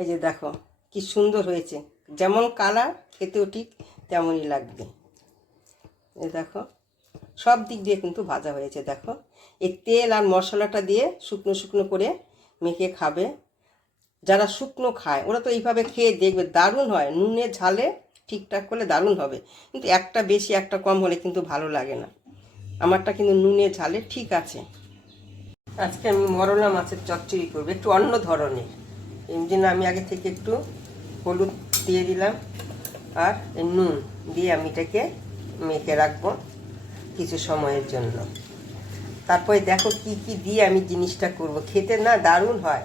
এই যে দেখো কি সুন্দর হয়েছে, যেমন কালার খেতেও ঠিক তেমনই লাগবে। এই দেখো সব দিক দিয়ে কিন্তু ভাজা হয়েছে। দেখো এই তেল আর মশলাটা দিয়ে শুকনো শুকনো করে মেখে খাবে। যারা শুকনো খায় ওরা তো এইভাবে খেয়ে দেখবে, দারুণ হয়। নুনে ঝালে ঠিকঠাক করলে দারুণ হবে, কিন্তু একটা বেশি একটা কম হলে কিন্তু ভালো লাগে না। আমারটা কিন্তু নুনে ঝালে ঠিক আছে। আজকে আমি মরলা মাছের চচ্চড়ি করবো, একটু অন্য ধরনের। এই জন্য আমি আগে থেকে একটু হলুদ দিয়ে দিলাম আর নুন দিয়ে আমি এটাকে মেখে রাখবো কিছু সময়ের জন্য। তারপরে দেখো কি কি দিয়ে আমি জিনিসটা করব, খেতে না দারুণ হয়।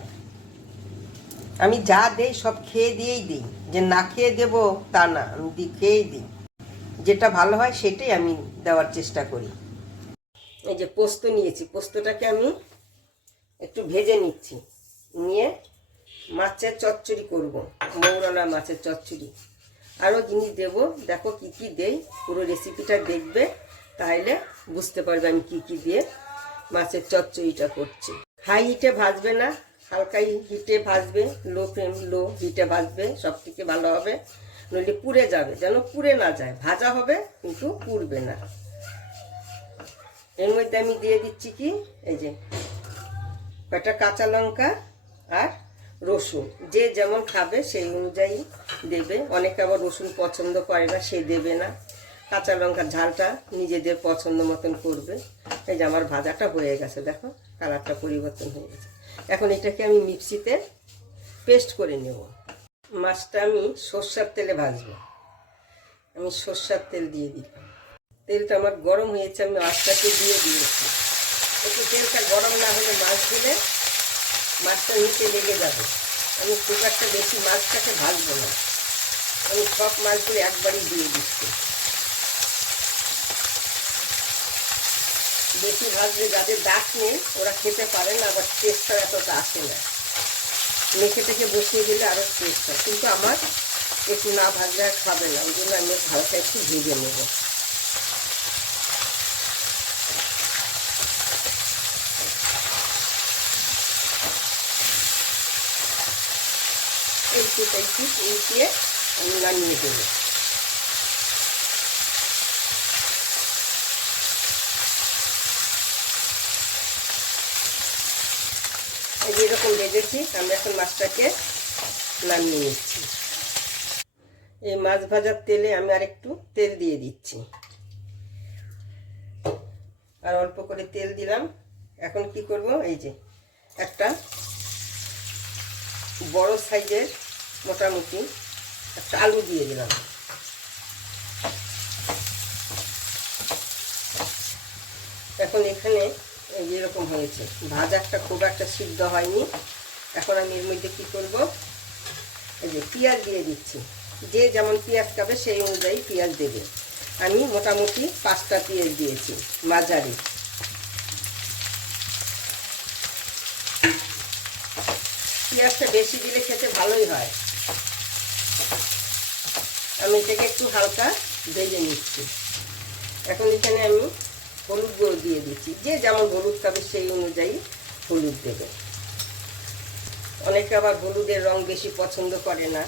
আমি যা দেই সব খেয়ে দিয়েই দিই, যে না খেয়ে দেবো তা না, আমি খেয়েই দিই। যেটা ভালো হয় সেটাই আমি দেওয়ার চেষ্টা করি। এই যে পোস্ত নিয়েছি, পোস্তটাকে আমি একটু ভেজে নিচ্ছি, নিয়ে মাছের চচ্চড়ি করব, মৌরলা মাছের চচ্চড়ি। আরও জিনিস দেব, দেখো কি কি দেই, পুরো রেসিপিটা দেখবে, তাহলে বুঝতে পারবে আমি কি কি দিয়ে মাছের চচ্চড়িটা করছি। হাই হিটে ভাজবে না, হালকা হিটে ভাজবে, লো হিটে ভাজবে, সব থেকে ভালো হবে। নইলে পুড়ে যাবে, যেন পুড়ে না যায়। ভাজা হবে কিন্তু পুড়বে না। এর মধ্যে আমি দিয়ে দিচ্ছি কি, এই যে কয়েকটা কাঁচা লঙ্কা আর রসুন, যে যেমন খাবে সেই অনুযায়ী দেবে। অনেকে আবার রসুন পছন্দ করে না, সে দেবে না। কাঁচা লঙ্কার ঝালটা নিজেদের পছন্দ মতন করবে। এই যে আমার ভাজাটা হয়ে গেছে, দেখো কালারটা পরিবর্তন হয়ে গেছে। এখন এটাকে আমি মিক্সিতে পেস্ট করে নেব। মাছটা আমি সর্ষের তেলে ভাজবো। আমি সর্ষের তেল দিয়ে দিলাম। তেলটা আমার গরম হয়েছে, আমি মাছটাকে দিয়ে দিয়েছি। একটু তেলটা গরম না হলে মাছ দিলে মাছটা নিচে লেগে যাবে। আমি খুব একটা বেশি মাছটাকে ভাজবো না, আমি সব মাছগুলো একবারই দিয়ে দিচ্ছি। বেশি ভাজলে যাদের দাঁত নেই ওরা খেতে পারে না, আবার টেস্টটা এতটা আসে না। মেখে টেখে বসিয়ে দিলে আরও টেস্ট হয়, কিন্তু আমার একটু না ভাজলে খাবে না, ওই জন্য আমি হালকা একটু ভেজে নেব। একটু উঠিয়ে আমি নামিয়ে দেবো। যেরকম ভেজেছি আমি এখন মাছটাকে নামিয়ে নিচ্ছি। এই মাছ ভাজার তেলে আমি আর একটু তেল দিয়ে দিচ্ছি, আর অল্প করে তেল দিলাম। এখন কি করব, এই যে একটা বড় সাইজের মোটামুটি একটা আলু দিয়ে দিলাম। এখন এখানে যেরকম হয়েছে, ভাজাটা খুব একটা সিদ্ধ হয়নি। এখন আমি এর মধ্যে কী করব, এই যে পেঁয়াজ দিয়ে দিচ্ছি। যে যেমন পেঁয়াজ খাবে সেই অনুযায়ী পেঁয়াজ দেবে। আমি মোটামুটি 5টা পেঁয়াজ দিয়েছি, মাঝারি। পেঁয়াজটা বেশি দিলে খেতে ভালোই হয়। আমি এটাকে একটু হালকা ভেজে নিচ্ছি। এখন এখানে আমি হলুদ গুঁড়ো দিয়ে দিচ্ছি, যে যেমন হলুদ খাবে সেই অনুযায়ী হলুদ দেবে। অনেকে আবার হলুদের রং বেশি পছন্দ করে না,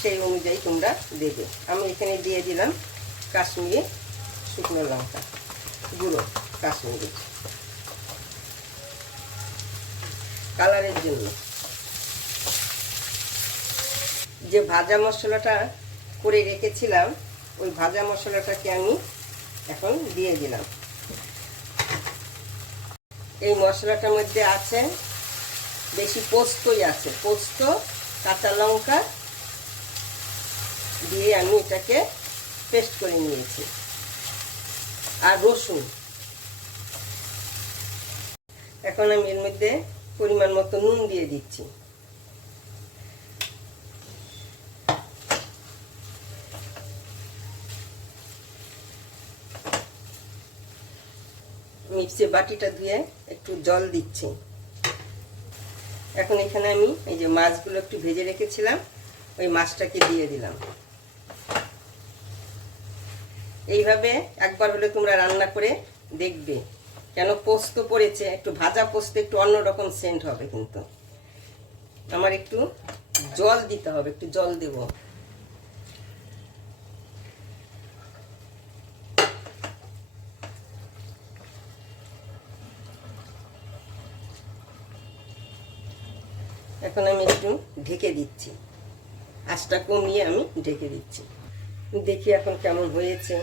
সেই অনুযায়ী তোমরা দেবে। আমি এখানে দিয়ে দিলাম কাশ্মীরি শুকনো লঙ্কা গুঁড়ো, কাশ্মীরি কালারের জন্য। যে ভাজা মশলাটা করে রেখেছিলাম, ওই ভাজা মশলাটাকে আমি এখন দিয়ে দিলাম। এই মশলাটার মধ্যে আছে বেশি পোস্তই আছে, পোস্ত, কাঁচা লঙ্কা দিয়ে আমি এটাকে পেস্ট করে নিয়েছি, আর রসুন। এখন আমি এর মধ্যে পরিমাণ মতো নুন দিয়ে দিচ্ছি। মিক্সির বাটিটা ধুয়ে একটু জল দিচ্ছি। এখন এখানে আমি এই যে মাছগুলো একটু ভেজে রেখেছিলাম, ওই মাছটাকে দিয়ে দিলাম। এইভাবে একবার হলে তোমরা রান্না করে দেখবে, কেন পোস্ত পড়েছে, একটু ভাজা পোস্ত একটু অন্যরকম সেন্ট হবে। কিন্তু আমার একটু জল দিতে হবে, একটু জল দেব। এখন আমি একটু ঢেকে দিচ্ছি, আঁচটা কমিয়ে আমি ঢেকে দিচ্ছি। দেখি এখন কেমন হয়েছে।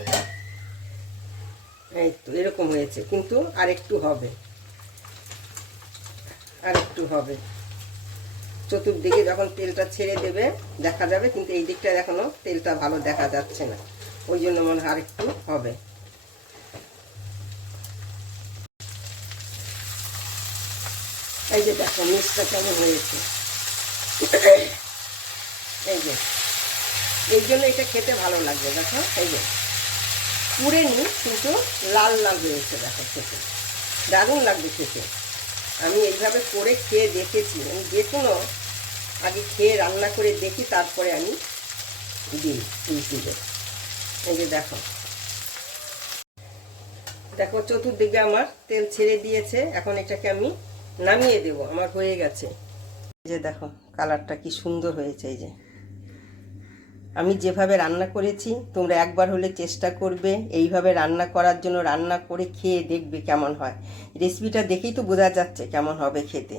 এই তো এরকম হয়েছে, কিন্তু আরেকটু হবে, আরেকটু হবে। চতুর্দিকে যখন তেলটা ছেড়ে দেবে দেখা যাবে, কিন্তু এই দিকটা এখনো তেলটা ভালো দেখা যাচ্ছে না, ওই জন্য মনে হয় আরেকটু হবে। এই যে দেখো মিক্সটা কেমন হয়েছে। এই যে এই জন্য এটা খেতে ভালো লাগবে। দেখো এই যে পুড়ে নি, কিন্তু লাল লাল হয়েছে, দেখো খেতে দারুণ লাগবে খেতে। আমি এইভাবে করে খেয়ে দেখেছি, আমি যে কোনো আগে খেয়ে রান্না করে দেখি, তারপরে আমি দিই ইউটিউবে। এই যে দেখো, দেখো চতুর্দিকে আমার তেল ছেড়ে দিয়েছে। এখন এটাকে আমি নামিয়ে দেব, আমার হয়ে গেছে। এই যে দেখো কালারটা কি সুন্দর হয়েছে। এই যে আমি যেভাবে রান্না করেছি, তোমরা একবার হলে চেষ্টা করবে এইভাবে রান্না করার জন্য, রান্না করে খেয়ে দেখবে কেমন হয়। রেসিপিটা দেখেই তো বোঝা যাচ্ছে কেমন হবে খেতে।